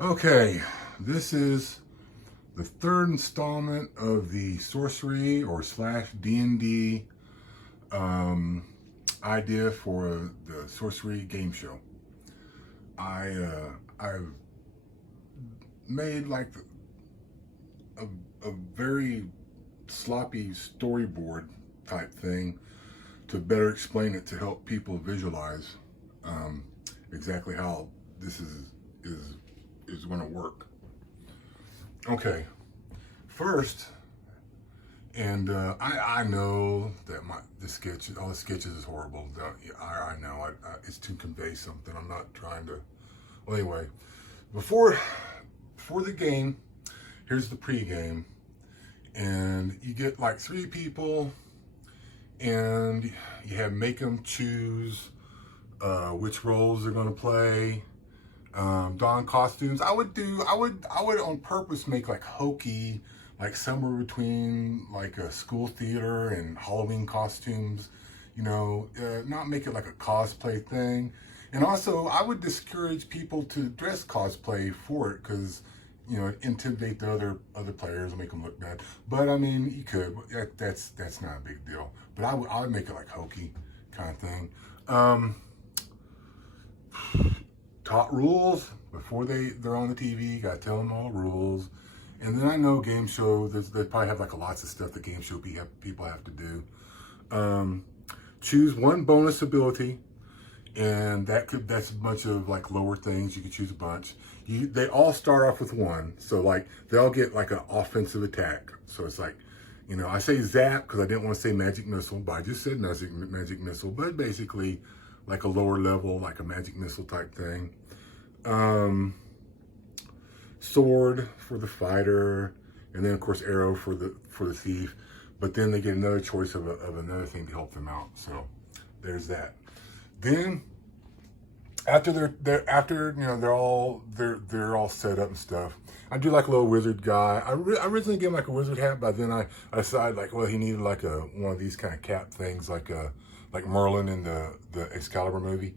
Okay, this is the third installment of the sorcery or slash D&D idea for the sorcery game show. I've made like a, a very sloppy storyboard type thing to better explain it to help people visualize um, exactly how this is going to work. Okay, first, and I know that all the sketches is horrible. I know it's to convey something. I'm not trying to. Well, anyway, before the game, here's the pregame, and you get like 3 people, and you have make them choose which roles they're going to play. Don costumes. I would on purpose make like hokey, like somewhere between like a school theater and Halloween costumes. Not make it like a cosplay thing. And also, I would discourage people to dress cosplay for it because intimidate the other players and make them look bad. But I mean, you could. That's not a big deal. But I would make it like hokey kind of thing. Taught rules before they're on the TV. Gotta tell them all rules. And then I know game show, they probably have like lots of stuff that game show people have to do. Choose one bonus ability, and that's a bunch of like lower things. You can choose a bunch. They all start off with one, so like they all get like an offensive attack. So it's like, I say zap because I didn't want to say magic missile, but I just said magic missile. But basically, like a lower level, like a magic missile type thing. Sword for the fighter, and then of course arrow for the thief. But then they get another choice of another thing to help them out. So there's that. Then after they're all set up and stuff, I do like a little wizard guy. I originally gave him like a wizard hat, but then I decided like, well, he needed like one of these kind of cap things, like Merlin in the Excalibur movie.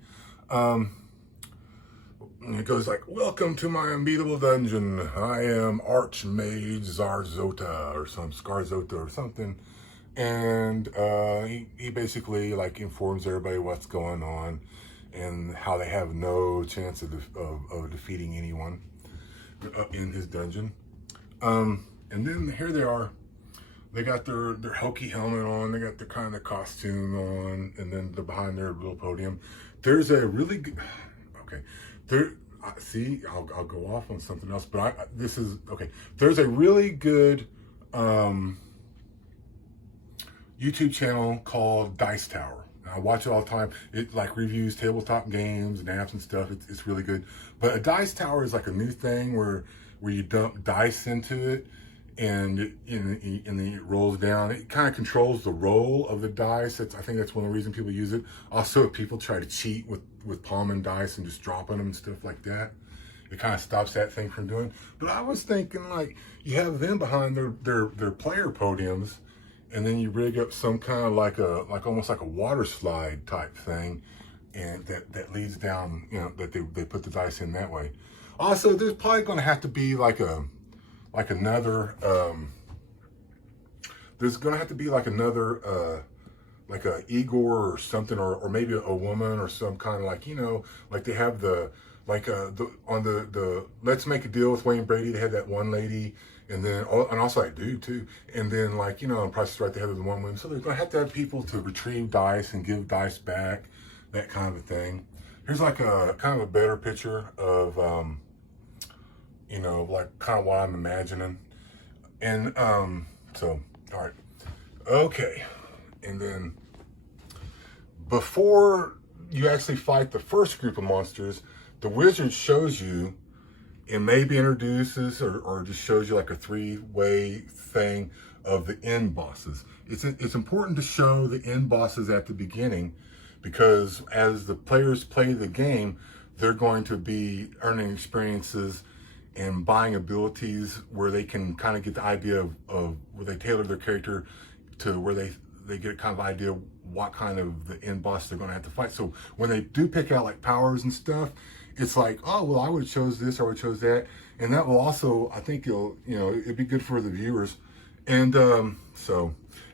And it goes like, welcome to my unbeatable dungeon. I am Archmage Zarzota or Skarzota or something. And he basically like informs everybody what's going on and how they have no chance of defeating anyone in his dungeon. And then here they are. They got their hokey helmet on. They got their kind of costume on, and then they're behind their little podium. There's a really good. Okay, I'll go off on something else, but this is okay. There's a really good YouTube channel called Dice Tower. I watch it all the time. It like reviews tabletop games and apps and stuff. It's really good. But a Dice Tower is like a new thing where you dump dice into it, and then it rolls down. It kind of controls the roll of the dice. I think that's one of the reasons people use it. Also, if people try to cheat with palming dice and just dropping them and stuff like that, it kind of stops that thing from doing. But I was thinking like you have them behind their player podiums, and then you rig up some kind of like almost like a water slide type thing, and that leads down. That they put the dice in that way. Also, there's probably going to have to be there's gonna have to be like another like a Igor or something, or maybe a woman or some kind of like they have on the Let's Make a Deal with Wayne Brady, they had that one lady, and then and also I do too, and then in Price is Right they have the one woman. So they're gonna have to have people to retrieve dice and give dice back, that kind of a thing. Here's like a kind of a better picture of like kind of what I'm imagining. And so, all right, okay. And then before you actually fight the first group of monsters, the wizard shows you and maybe introduces or just shows you like a 3-way thing of the end bosses. It's important to show the end bosses at the beginning, because as the players play the game, they're going to be earning experiences and buying abilities where they can kind of get the idea of where they tailor their character to where they get kind of idea what kind of the end boss they're going to have to fight. So when they do pick out like powers and stuff, it's like, oh, well, I would have chose this or I would have chose that. And that will also, I think it'd be good for the viewers. And and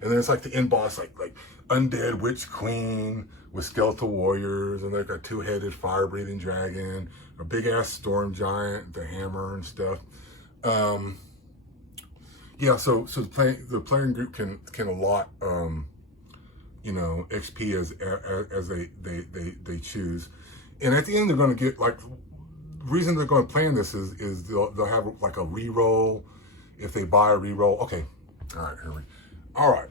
then it's like the end boss, like undead witch queen with skeletal warriors, and like a two-headed fire-breathing dragon, a big-ass storm giant, the hammer and stuff. Yeah, so the playing group can allot XP as they choose, and at the end they're going to get like, the reason they're going to play in this is they'll have like a reroll if they buy a reroll. Okay, all right,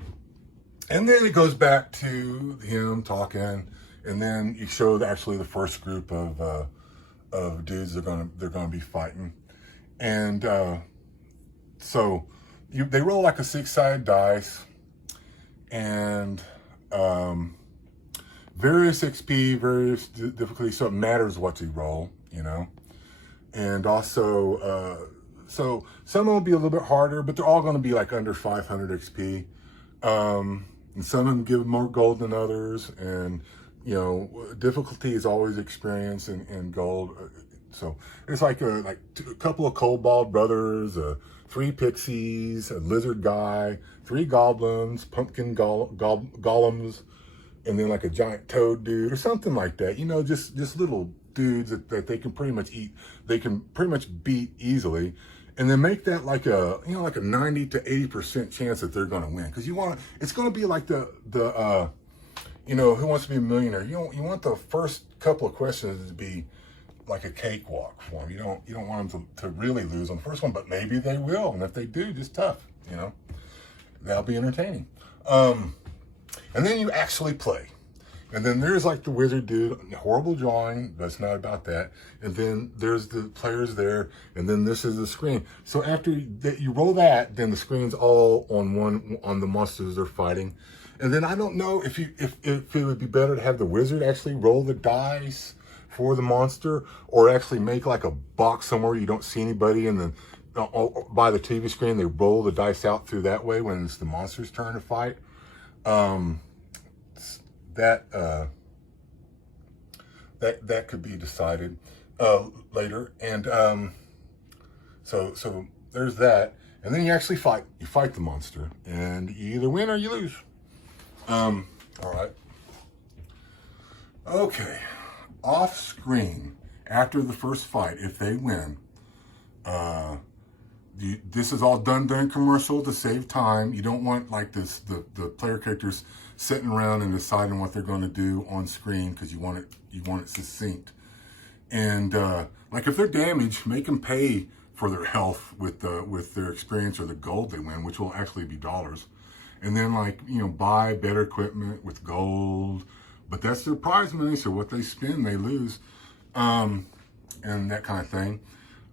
and then it goes back to him talking, and then you show actually the first group of dudes they're gonna be fighting, and they roll like a 6-sided dice, and various XP, various difficulties, so it matters what you roll, and also so some of them will be a little bit harder, but they're all going to be like under 500 XP, and some of them give more gold than others, and difficulty is always experience and gold. So it's like a couple of kobold brothers, 3 pixies, a lizard guy, 3 goblins, pumpkin golems, and then like a giant toad dude or something like that. Just little dudes that they can pretty much beat easily, and then make that like a 90 to 80% chance that they're going to win, because it's going to be like the Who Wants to Be a Millionaire. You want the first couple of questions to be like a cakewalk for them. You don't want them to really lose on the first one, but maybe they will, and if they do, just tough. That'll be entertaining. And then you actually play, and then there's like the wizard dude, horrible drawing, but it's not about that. And then there's the players there, and then this is the screen. So after you roll that, then the screen's all on the monsters they're fighting. And then I don't know if it would be better to have the wizard actually roll the dice for the monster, or actually make like a box somewhere you don't see anybody, and then by the TV screen they roll the dice out through that way when it's the monster's turn to fight. That could be decided later, and so there's that. And then you actually fight the monster, and you either win or you lose. All right. Okay. Off screen, after the first fight, if they win, this is all done during commercial to save time. You don't want like the player characters sitting around and deciding what they're going to do on screen, because you want it succinct. And like if they're damaged, make them pay for their health with their experience or the gold they win, which will actually be dollars. And then buy better equipment with gold. But that's their prize money, so what they spend, they lose, and that kind of thing.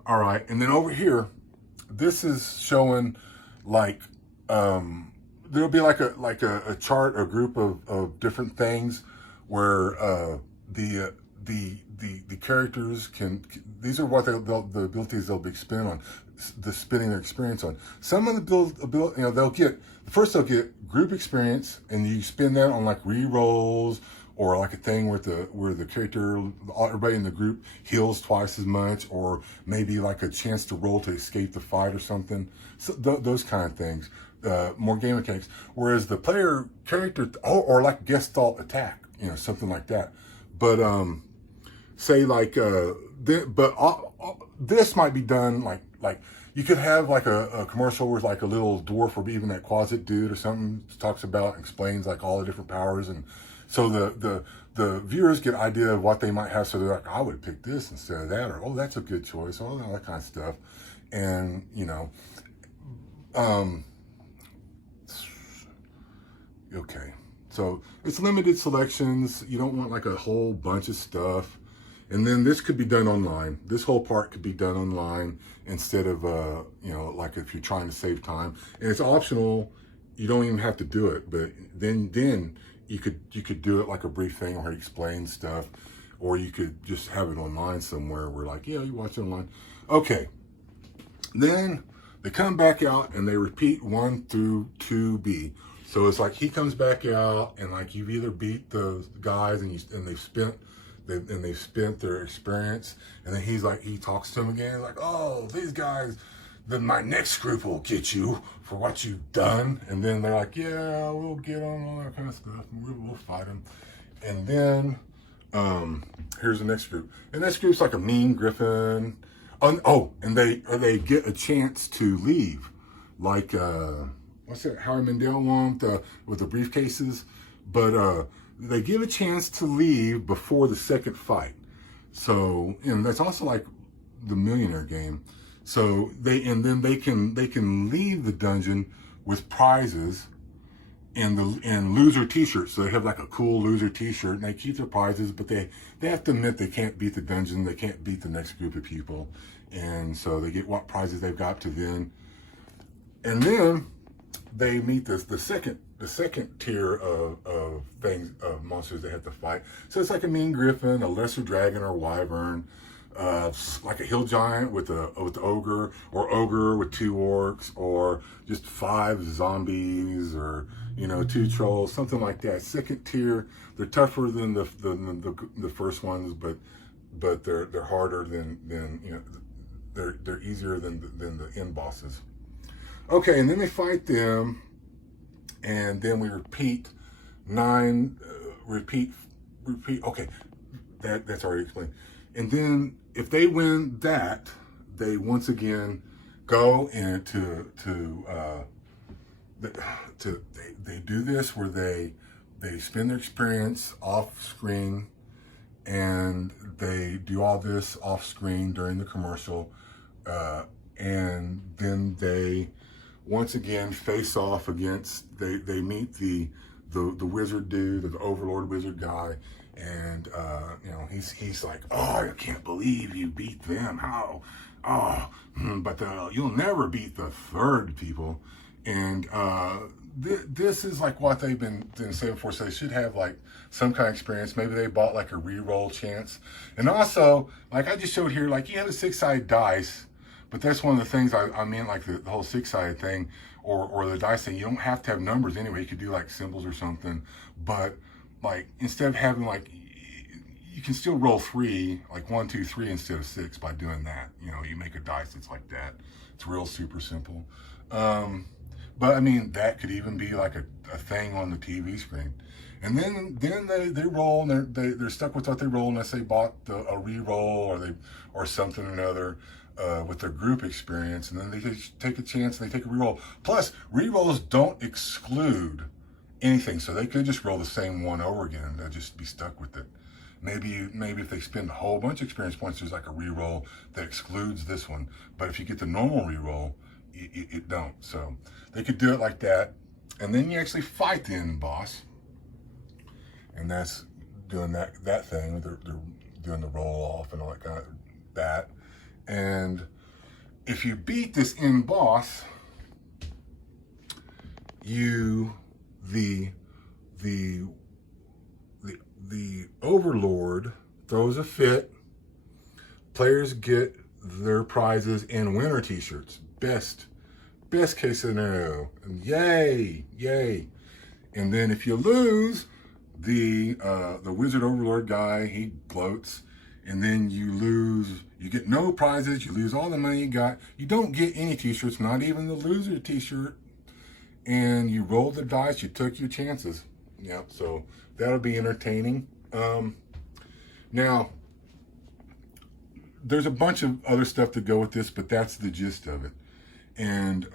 All right, and then over here, this is showing like there'll be like a chart, a group of different things where the characters can. These are what the abilities they'll be spending their experience on. Some of the they'll get group experience, and you spend that on like re-rolls, or like a thing where the character, everybody in the group heals twice as much, or maybe like a chance to roll to escape the fight or something. So those kind of things, more game mechanics. Whereas the player character, or like guest alt attack, something like that. But say like this might be done like you could have like a commercial with like a little dwarf, or even that closet dude or something, talks about, explains like all the different powers, and so the viewers get an idea of what they might have. So they're like, I would pick this instead of that, or oh, that's a good choice, all that kind of stuff. And okay, so it's limited selections. You don't want like a whole bunch of stuff. And then this could be done online. This whole part could be done online instead of like if you're trying to save time. And it's optional. You don't even have to do it. But then you could do it like a brief thing where he explains stuff, or you could just have it online somewhere where like, yeah, you watch it online. Okay. Then they come back out and they repeat 1 through 2B. So it's like he comes back out, and like you've either beat the guys and they've spent their experience, and then he talks to them again, like, oh, these guys, then my next group will get you for what you've done. And then they're like, yeah, we'll get them, all that kind of stuff, and we'll fight them. And then here's the next group. And this group's like a mean griffin. And they get a chance to leave, like what's that Howie Mandel one with the briefcases, but they give a chance to leave before the second fight. So, and that's also like the Millionaire game. So they can leave the dungeon with prizes and loser t-shirts. So they have like a cool loser t-shirt, and they keep their prizes, but they have to admit they can't beat the dungeon, they can't beat the next group of people, and so they get what prizes they've got to then. And then they meet the second tier of things, of monsters they have to fight. So it's like a mean griffin, a lesser dragon or wyvern, like a hill giant with the ogre, or ogre with 2 orcs, or just 5 zombies, or 2 trolls, something like that. Second tier, they're tougher than the first ones, but they're harder than they're easier than the end bosses. Okay, and then they fight them, and then we repeat 9. Repeat. Okay, that's already explained. And then if they win that, they once again go into they do this where they spend their experience off screen, and they do all this off screen during the commercial, and then they once again face off against, they meet the wizard dude, the overlord wizard guy. And he's like, oh, I can't believe you beat them. How? Oh, but you'll never beat the third people. And this is like what they've been saying before. So they should have like some kind of experience. Maybe they bought like a re-roll chance. And also, like I just showed here, like you have a 6-sided dice, but that's one of the things I mean, like the whole 6-sided thing, or the dice thing. You don't have to have numbers anyway. You could do like symbols or something, but like instead of having like, you can still roll 3, like 1, 2, 3 instead of 6 by doing that. You make a dice that's like that. It's real super simple. But I mean, that could even be like a thing on the TV screen. And then they roll, and they're stuck with what they roll unless they bought a re-roll or something or another with their group experience. And then they take a chance and they take a re-roll. Plus, re-rolls don't exclude anything, so they could just roll the same one over again and they'll just be stuck with it. Maybe if they spend a whole bunch of experience points, there's like a re-roll that excludes this one. But if you get the normal re-roll, it don't. So they could do it like that. And then you actually fight the end boss. And that's doing that thing. They're doing the roll off and all that kind of that. And if you beat this end boss, the overlord throws a fit. Players get their prizes and winner t-shirts. Best case scenario. And yay. And then if you lose, the wizard overlord guy, he gloats, and then you lose. You get no prizes. You lose all the money you got. You don't get any t-shirts, not even the loser t-shirt. And you rolled the dice. You took your chances. Yep. So that'll be entertaining. Now, there's a bunch of other stuff to go with this, but that's the gist of it. And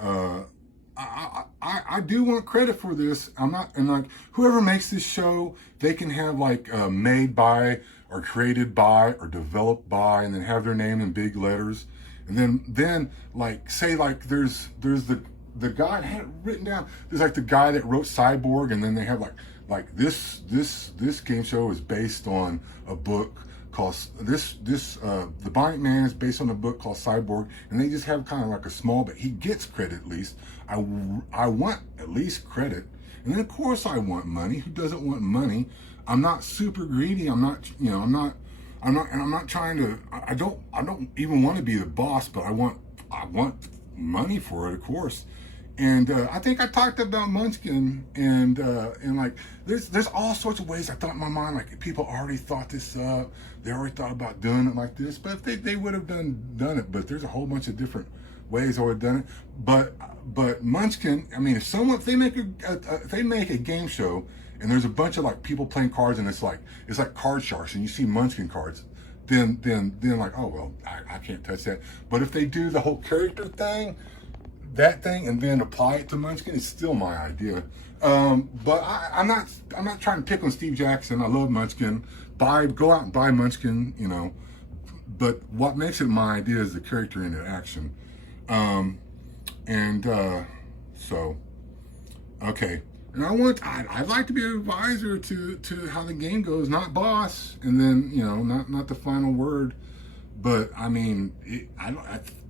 I do want credit for this. I'm not, and like whoever makes this show, they can have like made by or created by or developed by, and then have their name in big letters. And then like say like there's the guy had it written down. There's like the guy that wrote Cyborg, and then they have like this game show is based on a book called The Bionic Man is based on a book called Cyborg, and they just have kind of like a small, but he gets credit at least. I want at least credit, and then of course I want money. Who doesn't want money? I'm not super greedy. I'm not trying to. I don't even want to be the boss, but I want money for it, of course. And I think I talked about Munchkin, and like there's all sorts of ways I thought in my mind, like people already thought this up, they already thought about doing it like this, but if they would have done it, but there's a whole bunch of different ways I would have done it. But Munchkin, I mean, if they make a game show and there's a bunch of like people playing cards, and it's like card sharks, and you see Munchkin cards, then like, oh well, I can't touch that. But if they do the whole character thing, that thing, and then apply it to Munchkin, it's still my idea. But I'm not trying to pick on Steve Jackson. I love Munchkin. Go out and buy Munchkin, you know. But what makes it my idea is the character interaction. So okay. And I'd like to be an advisor to how the game goes, not boss, and then, you know, not the final word. But I mean,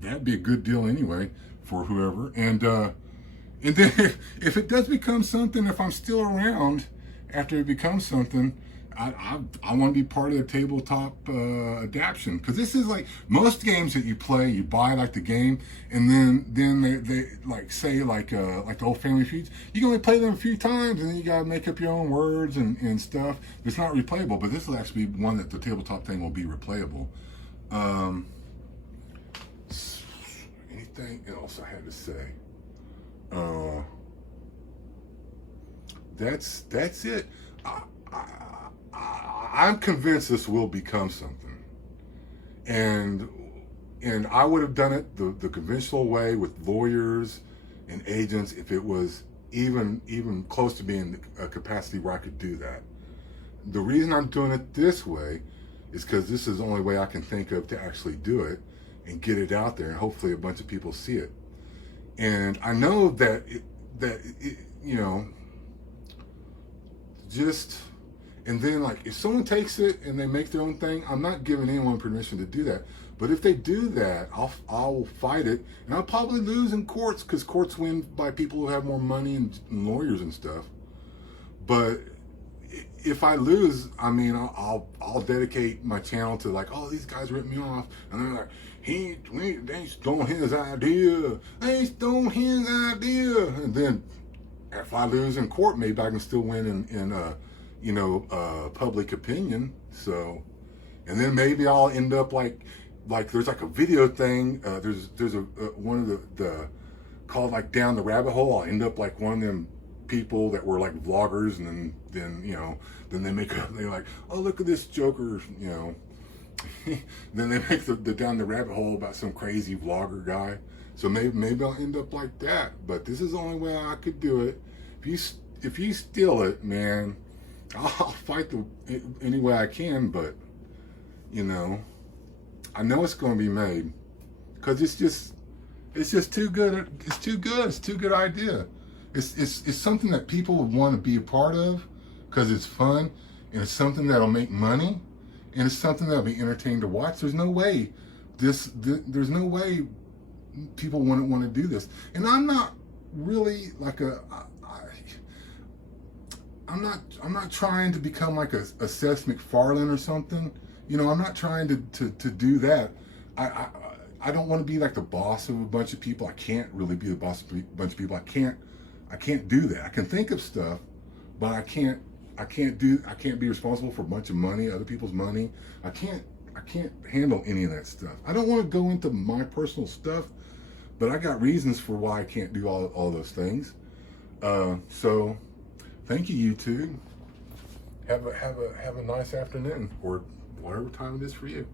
that'd be a good deal anyway for whoever. And then if it does become something, if I'm still around after it becomes something, I want to be part of the tabletop adaptation, because this is like most games that you play, you buy like the game, and then they like say like the old Family Feuds, you can only play them a few times, and then you gotta make up your own words and stuff. It's not replayable, but this will actually be one that the tabletop thing will be replayable. Anything else I had to say? That's it. I'm convinced this will become something, and I would have done it the conventional way with lawyers and agents if it was even close to being a capacity where I could do that. The reason I'm doing it this way is because this is the only way I can think of to actually do it and get it out there, and hopefully a bunch of people see it. And I know that you know, just, and then like if someone takes it and they make their own thing, I'm not giving anyone permission to do that. But if they do that, I'll fight it, and I'll probably lose in courts, because courts win by people who have more money and lawyers and stuff. But if I lose, I mean, I'll dedicate my channel to like, oh, these guys ripped me off, and they're like, they stole his idea, and then if I lose in court, maybe I can still win in you know, public opinion. So, and then maybe I'll end up like there's like a video thing. There's a one of the called like Down the Rabbit Hole. I'll end up like one of them people that were like vloggers, and then you know, then they're like, oh, look at this Joker, you know. Then they make the Down the Rabbit Hole about some crazy vlogger guy. So maybe I'll end up like that. But this is the only way I could do it. If you steal it, man, I'll fight any way I can. But you know, I know it's going to be made, because it's just too good. It's too good. It's too good idea. It's something that people would want to be a part of, because it's fun, and it's something that'll make money, and it's something that'll be entertaining to watch. There's no way there's no way people wouldn't want to do this. And I'm not really like I'm not trying to become like a Seth MacFarlane or something. You know, I'm not trying to do that. I don't want to be like the boss of a bunch of people. I can't really be the boss of a bunch of people. I can't do that. I can think of stuff, but I can't be responsible for a bunch of money, other people's money. I can't handle any of that stuff. I don't want to go into my personal stuff, but I got reasons for why I can't do all those things. So thank you, YouTube. Have a nice afternoon, or whatever time it is for you.